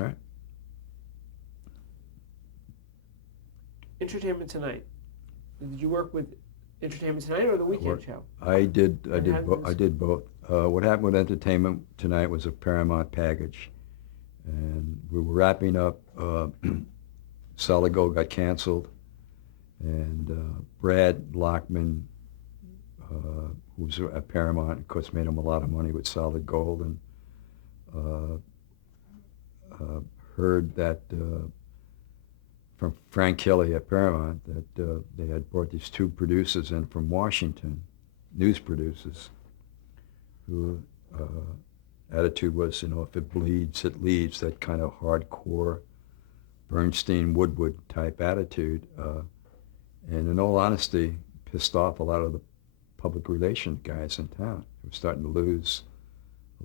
All right. Entertainment Tonight. Did you work with Entertainment Tonight or the I Weekend work. Show? I did. What happened I is, did both. What happened with Entertainment Tonight was a Paramount package, and we were wrapping up. Solid Gold got canceled, and Brad Lockman, who was at Paramount, of course, made him a lot of money with Solid Gold, and uh, uh, heard that from Frank Kelly at Paramount that they had brought these two producers in from Washington, news producers, who attitude was, if it bleeds, it leads, that kind of hardcore Bernstein Woodward type attitude. And in all honesty, pissed off a lot of the public relations guys in town who were starting to lose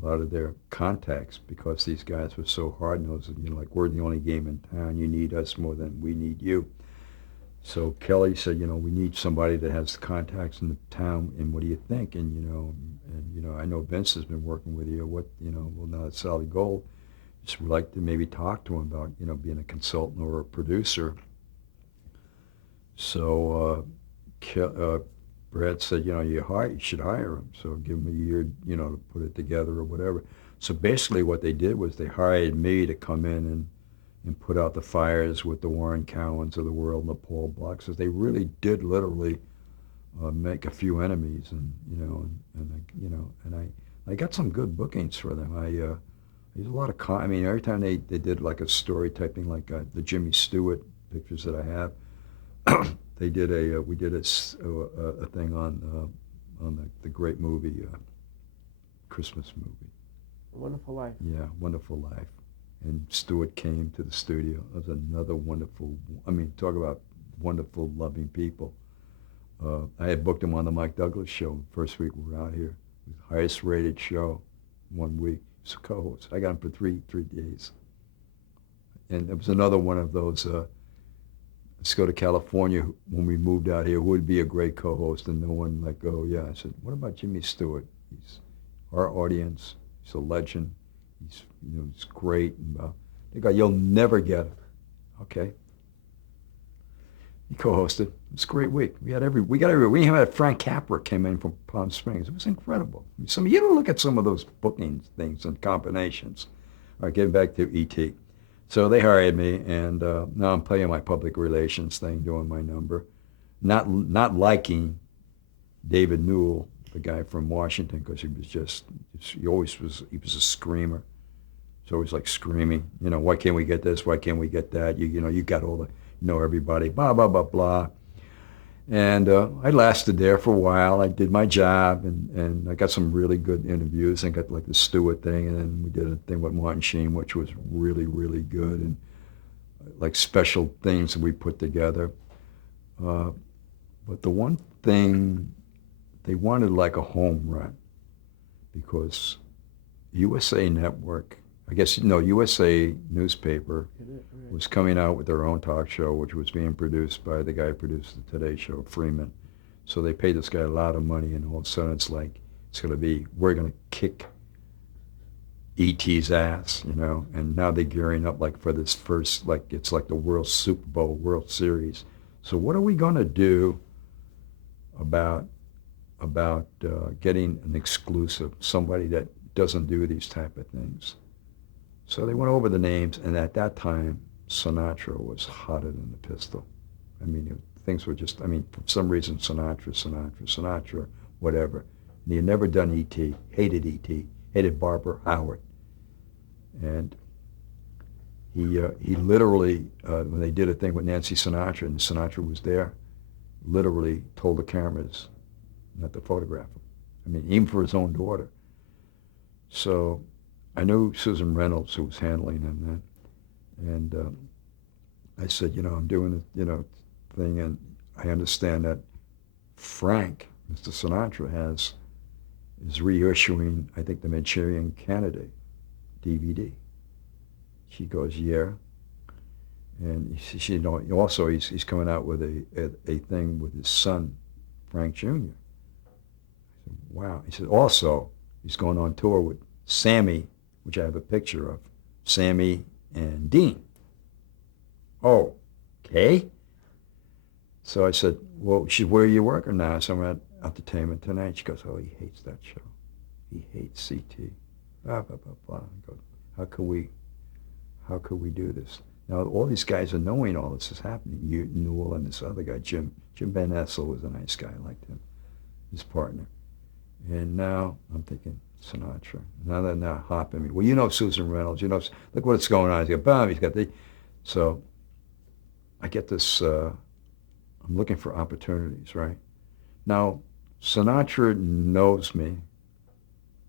a lot of their contacts because these guys were so hard-nosed. Like, we're the only game in town. You need us more than we need you. So Kelly said, we need somebody that has the contacts in the town, and what do you think? I know Vince has been working with you. Well, now it's Solid Gold. Just would like to maybe talk to him about, being a consultant or a producer. So Brad said, you should hire him. So give him a year, to put it together or whatever. So basically what they did was they hired me to come in and put out the fires with the Warren Cowans of the world and the Paul Blocks. So they really did literally make a few enemies, and I got some good bookings for them. There's a lot of I mean, every time they did like a story type thing, like the Jimmy Stewart pictures that I have, they did we did a thing on the great movie, Christmas movie. A Wonderful Life. Yeah, Wonderful Life. And Stewart came to the studio. It was another wonderful. I mean, talk about wonderful, loving people. I had booked him on the Mike Douglas show. First week we were out here, highest rated show, 1 week. He's a co-host. I got him for three days, and it was another one of those. Let's go to California. When we moved out here, who would be a great co-host? And no one like, oh yeah. I said, what about Jimmy Stewart? He's our audience. He's a legend. He's great. And they go, you'll never get him. Okay. He co-hosted. It was a great week. We got every. We even had Frank Capra came in from Palm Springs. It was incredible. You don't look at some of those booking things and combinations. All right, getting back to ET. So they hired me, and now I'm playing my public relations thing, doing my number. Not liking David Newell, the guy from Washington, because he was a screamer. It's always like screaming, why can't we get this? Why can't we get that? You got all the, everybody, blah, blah, blah, blah. And I lasted there for a while. I did my job, and I got some really good interviews. I got like the Stewart thing, and then we did a thing with Martin Sheen, which was really, really good, and like special things that we put together. But the one thing, they wanted like a home run, because USA Network, I guess, no, USA newspaper was coming out with their own talk show, which was being produced by the guy who produced the Today Show, Freeman. So they paid this guy a lot of money, and all of a sudden it's like, we're going to kick ET's ass, and now they're gearing up like for this first, like it's like the World Super Bowl, World Series. So what are we going to do about getting an exclusive, somebody that doesn't do these type of things? So they went over the names, and at that time, Sinatra was hotter than the pistol. I mean, things were just, for some reason, Sinatra, whatever. And he had never done E.T., hated E.T., hated Barbara Howard. And he literally, when they did a thing with Nancy Sinatra, and Sinatra was there, literally told the cameras not to photograph him. Even for his own daughter. So I knew Susan Reynolds, who was handling him then, and I said, I'm doing a, thing, and I understand that Frank, Mr. Sinatra, is reissuing, I think, the Manchurian Candidate DVD. She goes, yeah, and she also he's coming out with a thing with his son, Frank Jr. I said, wow. He said also he's going on tour with Sammy, which I have a picture of, Sammy and Dean. Oh, okay. So I said, well, she said, where are you working now? So I'm at Entertainment Tonight. She goes, oh, he hates that show. He hates CT. Blah, blah, blah, blah. I go, how could we do this? Now, all these guys are knowing all this is happening. You, Newell, and this other guy, Jim Van Essel was a nice guy. I liked him, his partner. And now I'm thinking, Sinatra. Now they're now hopping me. Well, you know Susan Reynolds. You know, look what's going on. He's got, bam, he's got the... So I get this, I'm looking for opportunities, right? Now, Sinatra knows me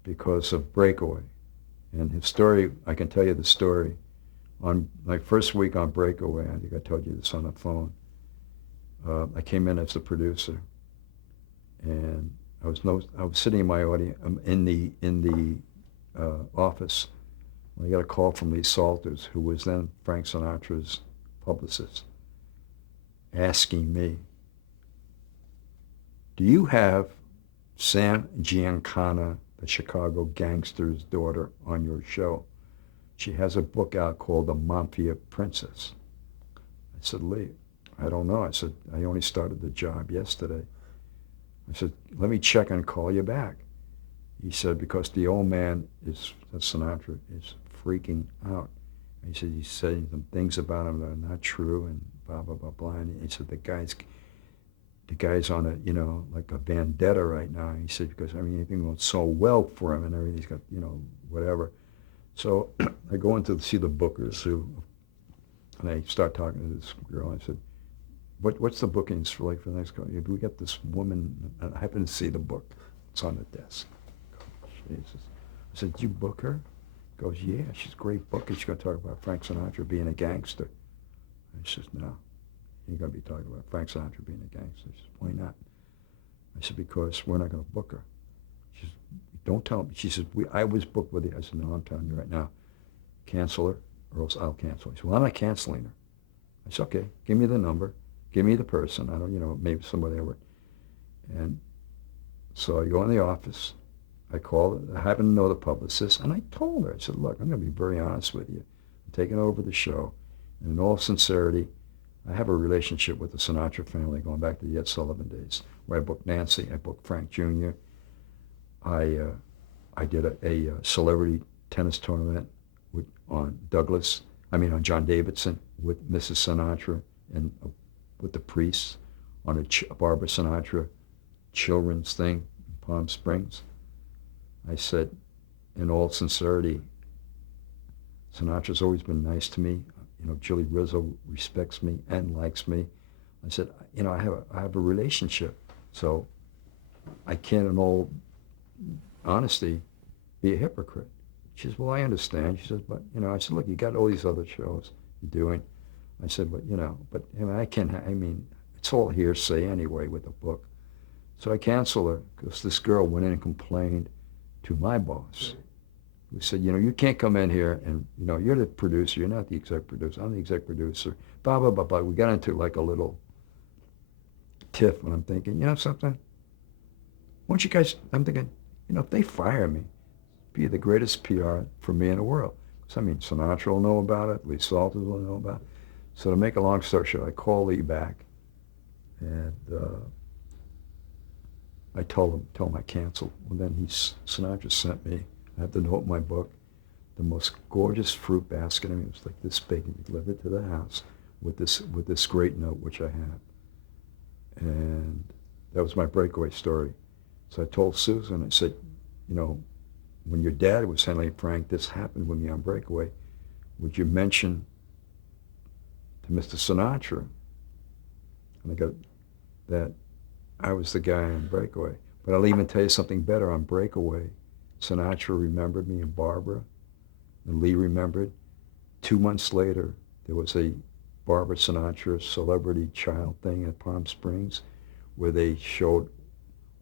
because of Breakaway. And his story, I can tell you the story. On my first week on Breakaway, I think I told you this on the phone, I came in as the producer, and I was sitting in my audience in the office when I got a call from Lee Salters, who was then Frank Sinatra's publicist, asking me, do you have Sam Giancana, the Chicago gangster's daughter, on your show? She has a book out called The Mafia Princess. I said, Lee, I don't know. I said, I only started the job yesterday. I said, let me check and call you back. He said, because the old man that's Sinatra, is freaking out. And he said, he's saying some things about him that are not true and blah, blah, blah, blah. And he said, the guy's on a, like a vendetta right now. He said, because, everything goes so well for him and everything's got, whatever. So I go in to see the bookers and I start talking to this girl. I said, what's the bookings for the next couple? We got this woman, I happen to see the book. It's on the desk. Jesus. I said, did you book her? He goes, yeah, she's a great booker. She's going to talk about Frank Sinatra being a gangster. I said, no, you're going to be talking about Frank Sinatra being a gangster. She said, why not? I said, because we're not going to book her. She said, don't tell me. She said, I was booked with you. I said, no, I'm telling you right now. Cancel her or else I'll cancel her. She said, well, I'm not canceling her. I said, okay, give me the number. Give me the person. I don't, maybe somebody ever. And so I go in the office. I called, I happen to know the publicist, and I told her, I said, look, I'm going to be very honest with you. I'm taking over the show. And in all sincerity, I have a relationship with the Sinatra family going back to the Ed Sullivan days, where I booked Nancy, I booked Frank Jr., I did a celebrity tennis tournament on John Davidson with Mrs. Sinatra and with the priests on a Barbara Sinatra children's thing in Palm Springs. I said, in all sincerity, Sinatra's always been nice to me. Julie Rizzo respects me and likes me. I said, I have a relationship, so I can't, in all honesty, be a hypocrite. She says, well, I understand. She says, but, I said, look, you got all these other shows you're doing. I said, but, I can't, it's all hearsay anyway with the book. So I canceled her because this girl went in and complained to my boss, who said, you can't come in here and, you're the producer. You're not the exec producer. I'm the exec producer. Blah, blah, blah, blah. We got into like a little tiff, and I'm thinking, something? Why don't you guys, I'm thinking, if they fire me, it'd be the greatest PR for me in the world. Because, Sinatra will know about it. Lee Salters will know about it. So to make a long story short, I call Lee back, and I tell him I canceled. Well, then Sinatra sent me, I have the note in my book, the most gorgeous fruit basket. It was like this big, and he delivered it to the house with this great note, which I have. And that was my breakaway story. So I told Susan, I said, when your dad was handling Frank, this happened with me on Breakaway. Would you mention to Mr. Sinatra? And I got that I was the guy on Breakaway. But I'll even tell you something better. On Breakaway, Sinatra remembered me, and Barbara, and Lee remembered. 2 months later, there was a Barbara Sinatra celebrity child thing at Palm Springs where they showed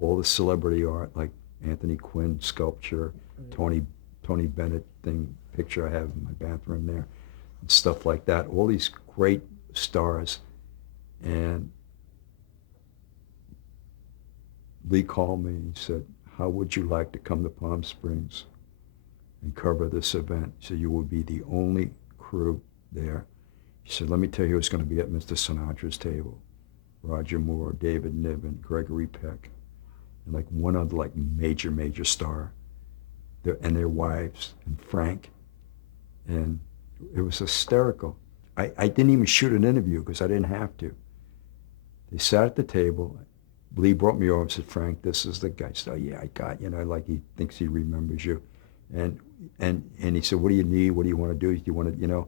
all the celebrity art, like Anthony Quinn sculpture, Tony Bennett picture I have in my bathroom there, and stuff like that. All these great stars. And Lee called me and he said, how would you like to come to Palm Springs and cover this event? He said, you will be the only crew there. He said, let me tell you who's going to be at Mr. Sinatra's table. Roger Moore, David Niven, Gregory Peck, and like one other like major star, and their wives, and Frank. And it was hysterical. I didn't even shoot an interview because I didn't have to. They sat at the table. Lee brought me over and said, Frank, this is the guy. So, yeah, I got, like he thinks he remembers you. And he said, what do you need? What do you want to do? Do you want to,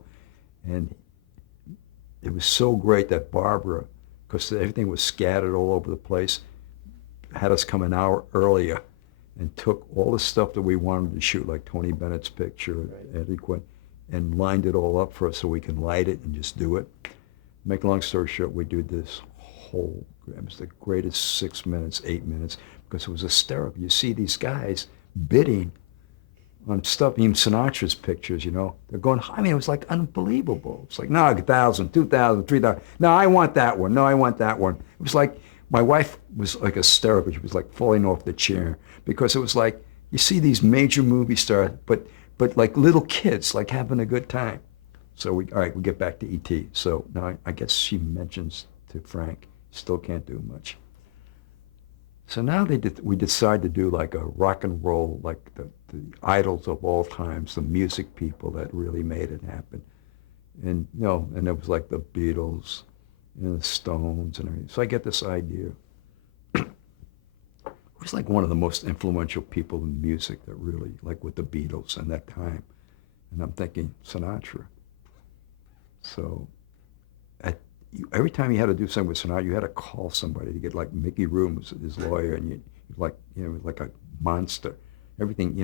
And it was so great that Barbara, because everything was scattered all over the place, had us come an hour earlier and took all the stuff that we wanted to shoot, like Tony Bennett's picture, Eddie Quinn, and lined it all up for us so we can light it and just do it. Make a long story short, we did this it was the greatest 6 minutes, 8 minutes, because it was hysterical. You see these guys bidding on stuff, even Sinatra's pictures, they're going, I mean, it was like unbelievable. It's like, no, 1,000, 2,000, 3,000. No, I want that one. No, I want that one. It was like, my wife was like hysterical. She was like falling off the chair because it was like, you see these major movie stars, but like little kids, like having a good time. So we get back to E.T. So now I guess she mentions to Frank, still can't do much. So now we decide to do like a rock and roll, like the idols of all times, the music people that really made it happen. And and it was like the Beatles and the Stones and everything. So I get this idea. It was like one of the most influential people in music that really, like with the Beatles and that time. And I'm thinking, Sinatra. So every time you had to do something with Sinatra, you had to call somebody to get, like Mickey Room was his lawyer, and you like, like a monster. Everything,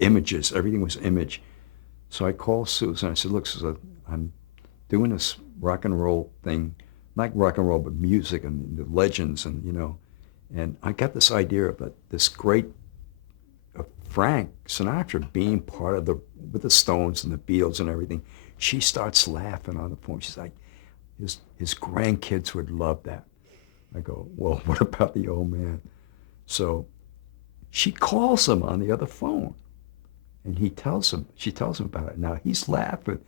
images, everything was image. So I called Susan. I said, look, Susan, I'm doing this rock and roll thing, not rock and roll, but music and the legends, and and I got this idea of this great Frank Sinatra being part of with the Stones and the Beatles and everything. She starts laughing on the phone. She's like, his grandkids would love that. I go, well, what about the old man? So she calls him on the other phone, and she tells him about it. Now he's laughing,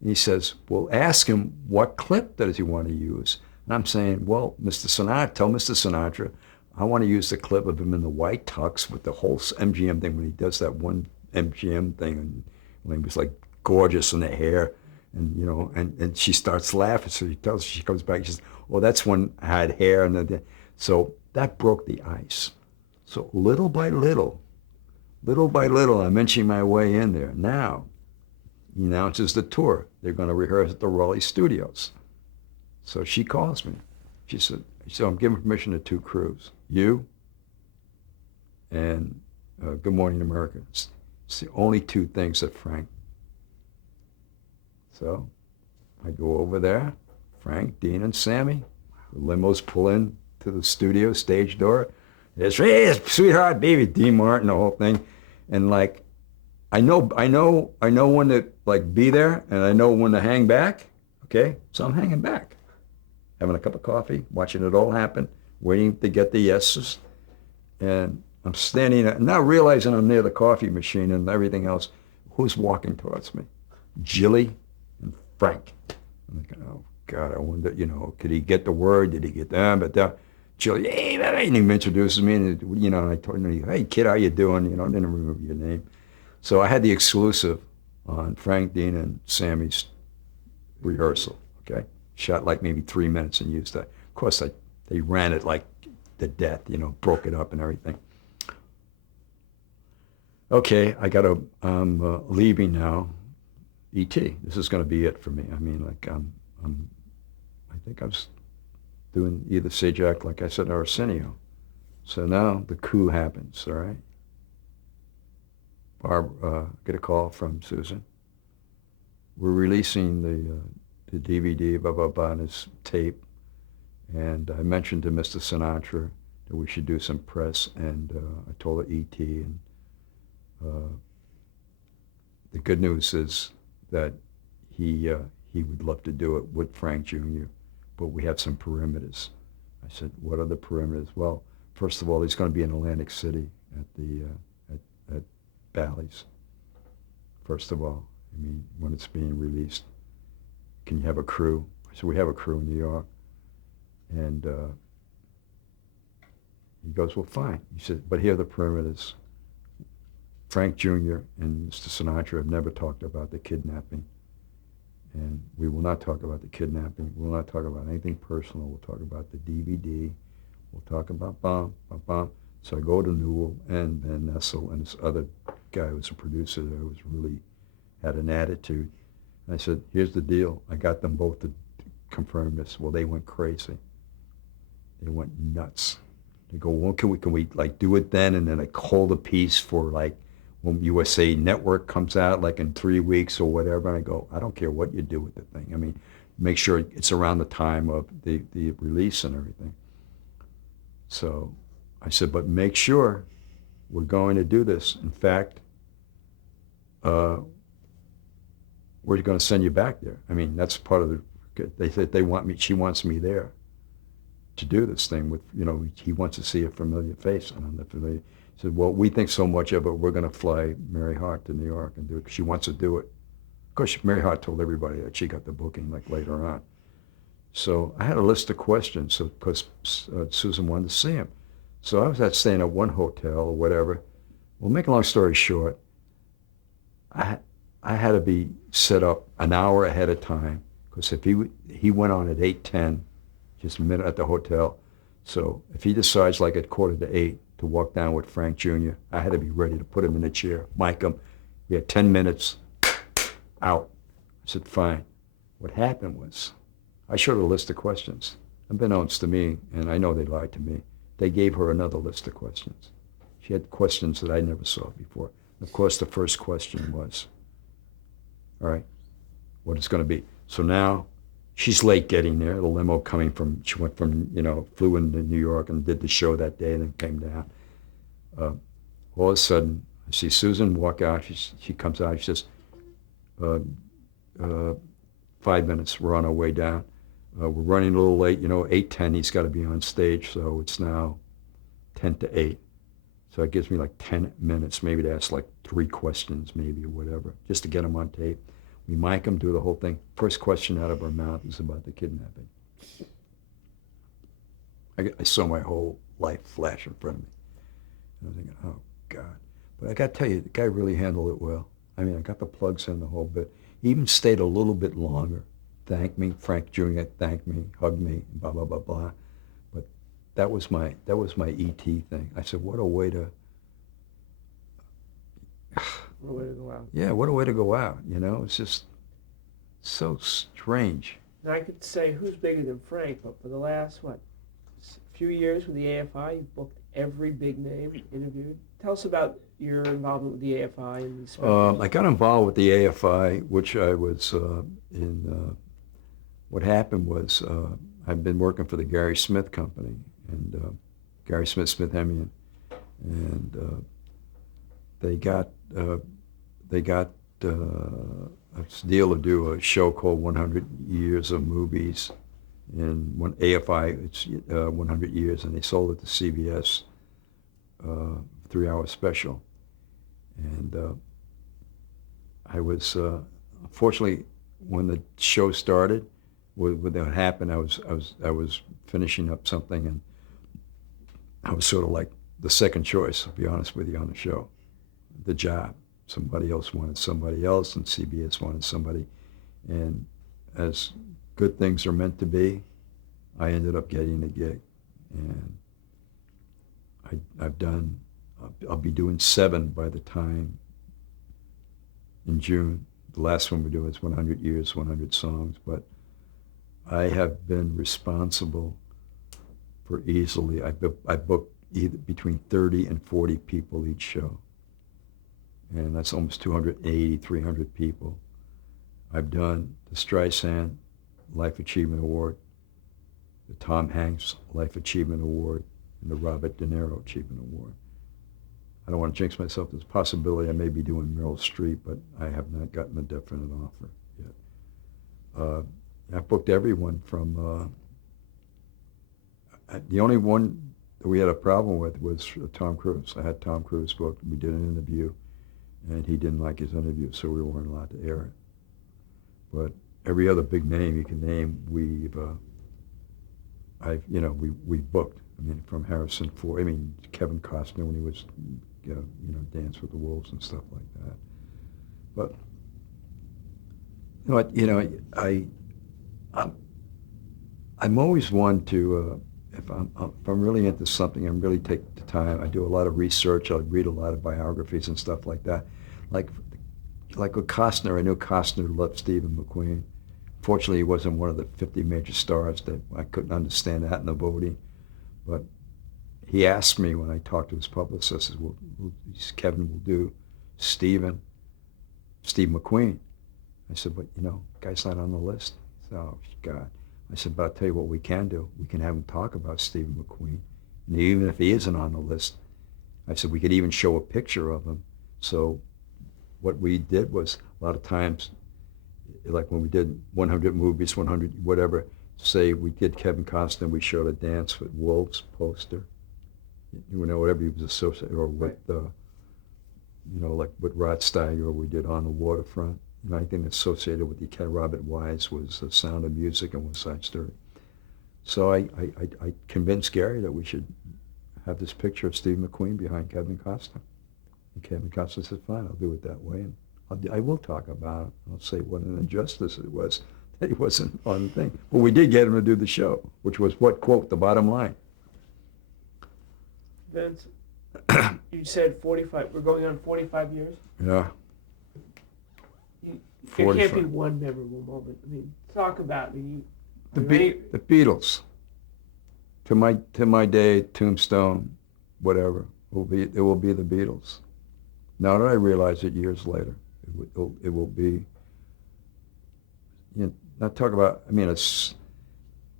and he says, well, ask him what clip does he want to use. And I'm saying, well, Mr. Sinatra, tell Mr. Sinatra, I want to use the clip of him in the white tux with the whole MGM thing when he does that one MGM thing, and when he was like gorgeous in the hair. And and she starts laughing. So she comes back. She says, "Oh, that's when I had hair." And so that broke the ice. So little by little, I'm inching my way in there. Now, he announces the tour. They're going to rehearse at the Raleigh Studios. So she calls me. She said, "So I'm giving permission to 2 crews, you and Good Morning America. It's the only 2 things that Frank." So I go over there, Frank, Dean, and Sammy. The limos pull in to the studio stage door. It's, hey, sweetheart, baby, Dean Martin, the whole thing. And like, I know when to like be there, and I know when to hang back. Okay, so I'm hanging back, having a cup of coffee, watching it all happen, waiting to get the yeses. And I'm standing there, now realizing I'm near the coffee machine and everything else. Who's walking towards me? Jilly and Frank. I'm like, oh God, I wonder, could he get the word? Did he get that? But Jilly, hey, man, and he introduces me, and and I told him, hey kid, how you doing? I didn't remember your name. So I had the exclusive on Frank, Dean, and Sammy's rehearsal. Okay, shot like maybe 3 minutes and used that. Of course, they ran it like to death, broke it up and everything. Okay, I'm leaving now. E.T. This is going to be it for me. I mean, like I think I was doing either Sajak, like I said, or Arsenio. So now the coup happens. All right. Barb, get a call from Susan. We're releasing the DVD, blah blah blah, and his tape. And I mentioned to Mr. Sinatra that we should do some press, and I told E.T. and the good news is that he would love to do it with Frank Jr., but we have some perimeters. I said, what are the perimeters? Well, first of all, he's going to be in Atlantic City at the at Bally's. First of all, I mean, when it's being released. can you have a crew? I said, we have a crew in New York. And he goes, well, fine. He said, but here are the perimeters. Frank Jr. and Mr. Sinatra have never talked about the kidnapping. And we will not talk about the kidnapping. We will not talk about anything personal. We'll talk about the DVD. We'll talk about bomb, bomb, bomb. So I go to Newell and Van Nessel and this other guy who was a producer there who was really had an attitude. And I said, here's the deal. I got them both to confirm this. Well, they went crazy. They went nuts. They go, well, can we like do it then? And then like hold a piece for like when USA Network comes out like in 3 weeks or whatever. And I go, I don't care what you do with the thing. I mean, make sure it's around the time of the release and everything. So I said, but make sure we're going to do this. In fact, we're going to send you back there. I mean, that's part of the, they said they want me, she wants me there to do this thing with, you know, he wants to see a familiar face. And I'm the familiar. He said, well, we think so much of it, we're going to fly Mary Hart to New York and do it because she wants to do it. Of course, Mary Hart told everybody that she got the booking like later on. So I had a list of questions because Susan wanted to see him. So I was staying at one hotel or whatever. Well, make a long story short, I had to be set up an hour ahead of time because if he went on at 8:10, just a minute at the hotel. So if he decides like at 7:45 to walk down with Frank Jr., I had to be ready to put him in a chair, mic him. We had 10 minutes, out. I said, fine. What happened was, I showed her a list of questions. Unbeknownst to me, and I know they lied to me, they gave her another list of questions. She had questions that I never saw before. Of course, the first question was, all right, what it's going to be. So now she's late getting there. The limo coming from, she went from, flew into New York and did the show that day and then came down. All of a sudden, I see Susan walk out. She comes out. She says, 5 minutes, we're on our way down. We're running a little late. 8:10, he's got to be on stage. So it's now 7:50. So it gives me like 10 minutes, maybe to ask like 3 questions, maybe, or whatever, just to get him on tape. We mic him, do the whole thing. First question out of her mouth is about the kidnapping. I saw my whole life flash in front of me. And I was thinking, oh, God. But I got to tell you, the guy really handled it well. I mean, I got the plugs in the whole bit. He even stayed a little bit longer. Thanked me. Frank Jr. thanked me, hugged me, blah, blah, blah, blah. But that was my E.T. thing. I said, what a way to... What a way to go out. Yeah, what a way to go out, It's just so strange. Now, I could say who's bigger than Frank, but for the last, few years with the AFI, you've booked every big name interviewed. Tell us about your involvement with the AFI and these specials. I got involved with the AFI, which I was in... what happened was I've been working for the Gary Smith Company, and Gary Smith, Hemian, and they got a deal to do a show called 100 Years of Movies. In AFI, it's 100 years, and they sold it to CBS, 3-hour special. And I was, unfortunately, when the show started, what happened, I was finishing up something, and I was sort of like the second choice, to be honest with you, on the show. The job. Somebody else wanted somebody else, and CBS wanted somebody. And as good things are meant to be, I ended up getting the gig. And I'll be doing 7 by the time in June. The last one we're doing is 100 Years, 100 Songs. But I have been responsible for easily, I booked either between 30 and 40 people each show. And that's almost 280, 300 people. I've done the Streisand Life Achievement Award, the Tom Hanks Life Achievement Award, and the Robert De Niro Achievement Award. I don't want to jinx myself. There's a possibility I may be doing Meryl Streep, but I have not gotten a definite offer yet. I've booked everyone from... the only one that we had a problem with was Tom Cruise. I had Tom Cruise booked. We did an interview, and he didn't like his interview, so we weren't allowed to air it. But every other big name you can name, we booked. I mean, from Harrison Ford. I mean, Kevin Costner when he was, Dance with the Wolves and stuff like that. But I'm always one to, if I'm really into something, I really take the time. I do a lot of research. I read a lot of biographies and stuff like that. Like with Costner, I knew Costner loved Stephen McQueen. Fortunately, he wasn't one of the 50 major stars. That I couldn't understand that in the voting. But he asked me when I talked to his publicist, says, well, Kevin will do Steve McQueen. I said, but guy's not on the list. He said, oh, God. I said, but I'll tell you what we can do. We can have him talk about Stephen McQueen. And even if he isn't on the list, I said, we could even show a picture of him. So what we did was, a lot of times, like when we did 100 movies, 100 whatever, say we did Kevin Costner, we showed a Dance with Wolves poster. Whatever he was associated, or with, like with Rod Steiger, we did On the Waterfront. Anything associated with the Robert Wise was The Sound of Music and West Side Story. So I convinced Gary that we should have this picture of Steve McQueen behind Kevin Costner. And Kevin Costner said, fine, I'll do it that way. And I will talk about it. I'll say what an injustice it was that he wasn't on the thing. But we did get him to do the show, which was what, quote, the bottom line. Vince, you said 45, we're going on 45 years? Yeah. There can't be one memorable moment. I mean, talk about it. The Beatles. To my day, Tombstone, whatever, it will be the Beatles. Now that I realize it years later, it will be. Not talk about. I mean, it's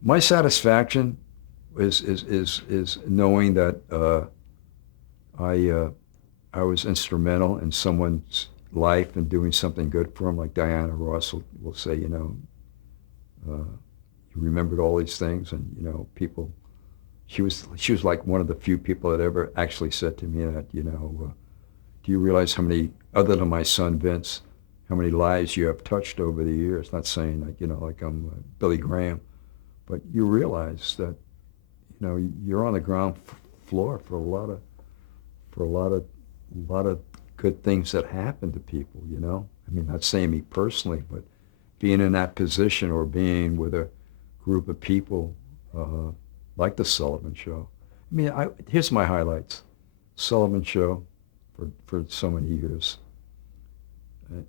my satisfaction is knowing that I was instrumental in someone's life and doing something good for them. Like Diana Ross will say, you remembered all these things, and people. She was like one of the few people that ever actually said to me that, do you realize how many, other than my son Vince, how many lives you have touched over the years? Not saying like I'm Billy Graham, but you realize that, you're on the ground floor for a lot of good things that happen to people. I mean, not saying me personally, but being in that position or being with a group of people like the Sullivan Show. I mean, here's my highlights: Sullivan Show for so many years,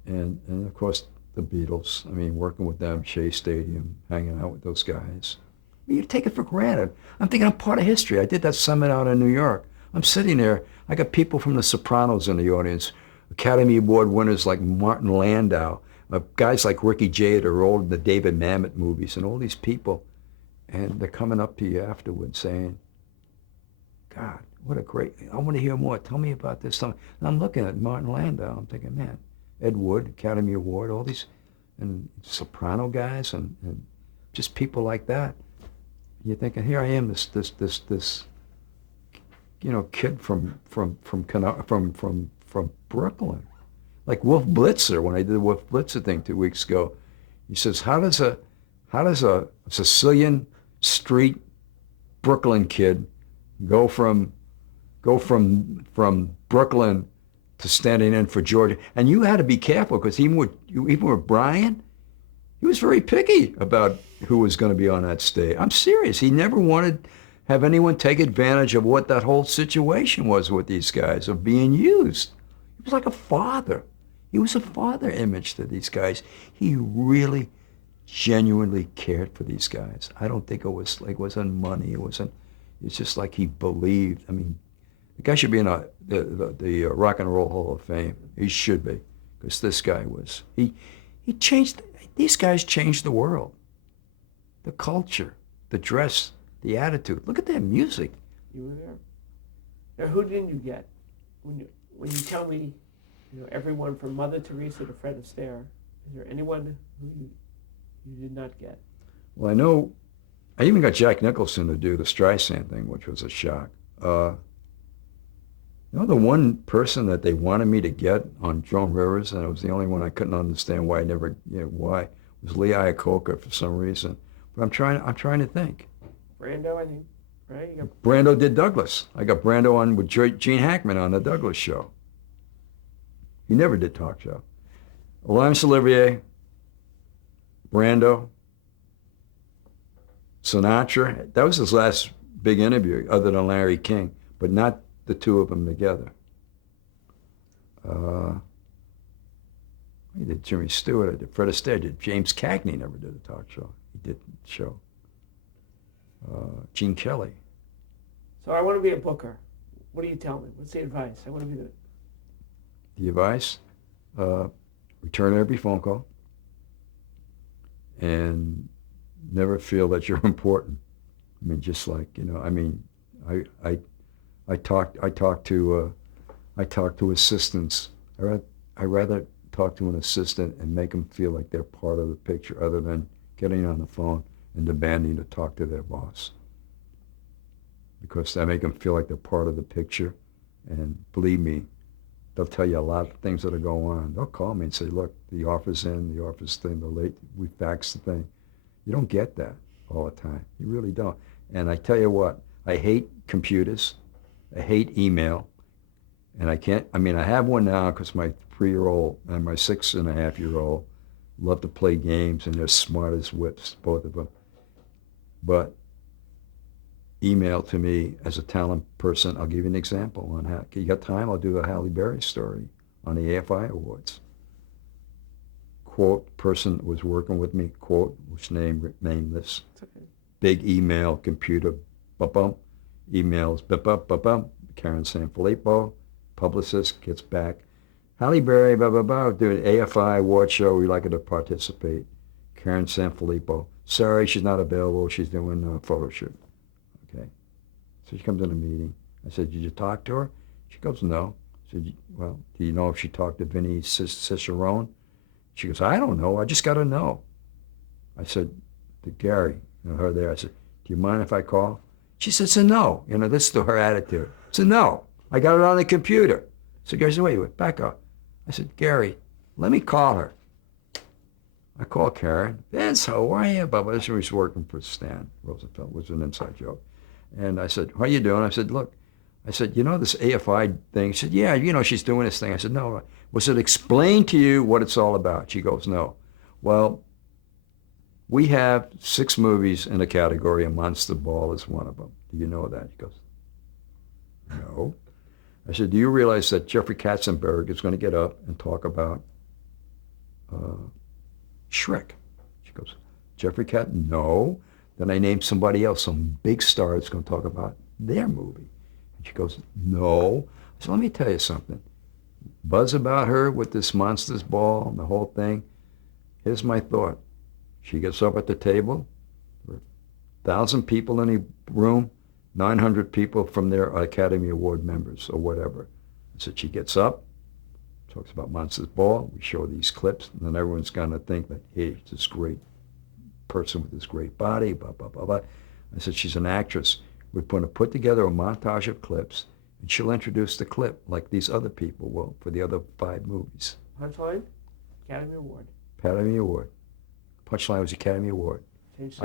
and of course the Beatles. I mean, working with them, Shea Stadium, hanging out with those guys. I mean, you take it for granted. I'm thinking I'm part of history. I did that summit out in New York. I'm sitting there. I got people from The Sopranos in the audience, Academy Award winners like Martin Landau, guys like Ricky Jay that are old in the David Mamet movies, and all these people. And they're coming up to you afterwards saying, God, what a great, I want to hear more. Tell me about this. And I'm looking at Martin Landau. I'm thinking, man, Ed Wood, Academy Award, all these, and Soprano guys, and just people like that. You're thinking, here I am, this kid from Brooklyn. Like Wolf Blitzer, when I did the Wolf Blitzer thing 2 weeks ago, he says, how does a Sicilian street Brooklyn kid go from Brooklyn to standing in for Georgia? And you had to be careful, because even with Brian, he was very picky about who was going to be on that stage. I'm serious. He never wanted to have anyone take advantage of what that whole situation was with these guys, of being used. He was like a father. He was a father image to these guys. He really genuinely cared for these guys. I don't think it wasn't money. It's just like he believed. I mean, the guy should be in the Rock and Roll Hall of Fame. He should be, because this guy was. He changed. These guys changed the world. The culture, the dress, the attitude. Look at their music. You were there. Now, who didn't you get? When you tell me, everyone from Mother Teresa to Fred Astaire, is there anyone who you did not get? Well, I know I even got Jack Nicholson to do the Streisand thing, which was a shock. The one person that they wanted me to get on Joan Rivers, and it was the only one I couldn't understand why I never, why, It was Lee Iacocca for some reason. But I'm trying to think. Brando, I think, right? You got Brando did Douglas. I got Brando on with Gene Hackman on the Douglas show. He never did talk show. Laurence Olivier, Brando, Sinatra. That was his last big interview, other than Larry King, but not the two of them together. He did Jimmy Stewart. I did Fred Astaire. Did James Cagney never did a talk show. He did a show. Gene Kelly. So I want to be a booker. What do you tell me? What's the advice? I want to be The advice, return every phone call and never feel that you're important. I mean, just like, I talk to assistants. I rather talk to an assistant and make them feel like they're part of the picture other than getting on the phone and demanding to talk to their boss. Because I make them feel like they're part of the picture. And believe me, they'll tell you a lot of things that are going on. They'll call me and say, look, the offer's in, the offer's thing, we faxed the thing. You don't get that all the time. You really don't. And I tell you what, I hate computers. I hate email. And I have one now because my 3-year-old and my 6.5-year-old love to play games and they're smart as whips, both of them. But email to me as a talent person. I'll give you an example on how, you got time? I'll do a Halle Berry story on the AFI Awards. Quote, person was working with me, quote, which name this. okay. Big email, computer, bump, emails, bump, Karen Sanfilippo, publicist, gets back. Halle Berry, doing AFI award show, we'd like her to participate. Karen Sanfilippo, sorry, she's not available, she's doing a photo shoot. Okay. So she comes in a meeting. I said, did you talk to her? She goes, no. I said, well, do you know if she talked to Vinny Cicerone? She goes, I don't know. I just got to know. I said to Gary, her there, I said, do you mind if I call? She said, it's a no. This is her attitude. It's a no. I got it on the computer. So Gary said, wait, back up. I said, Gary, let me call her. I called Karen. Vince, how are you? But she was working for Stan Rosenfeld, which was an inside joke. And I said, how you doing? I said, look, this AFI thing? She said, yeah, she's doing this thing. I said, no. Was it explained to you what it's all about? She goes, no. Well, we have 6 movies in a category, and Monster Ball is one of them. Do you know that? She goes, no. I said, do you realize that Jeffrey Katzenberg is going to get up and talk about Shrek? She goes, Jeffrey Katzenberg? No. Then I named somebody else, some big star that's going to talk about their movie. And she goes, no. So let me tell you something. Buzz about her with this Monsters Ball and the whole thing. Here's my thought. She gets up at the table, 1,000 people in the room, 900 people from their Academy Award members or whatever. So she gets up, talks about Monsters Ball. We show these clips, and then everyone's going to think that, hey, it's this great person with this great body, blah, blah, blah, blah. I said, she's an actress. We're going to put together a montage of clips, and she'll introduce the clip like these other people will for the other 5 movies. Punchline? Academy Award. Academy Award. Punchline was Academy Award. Change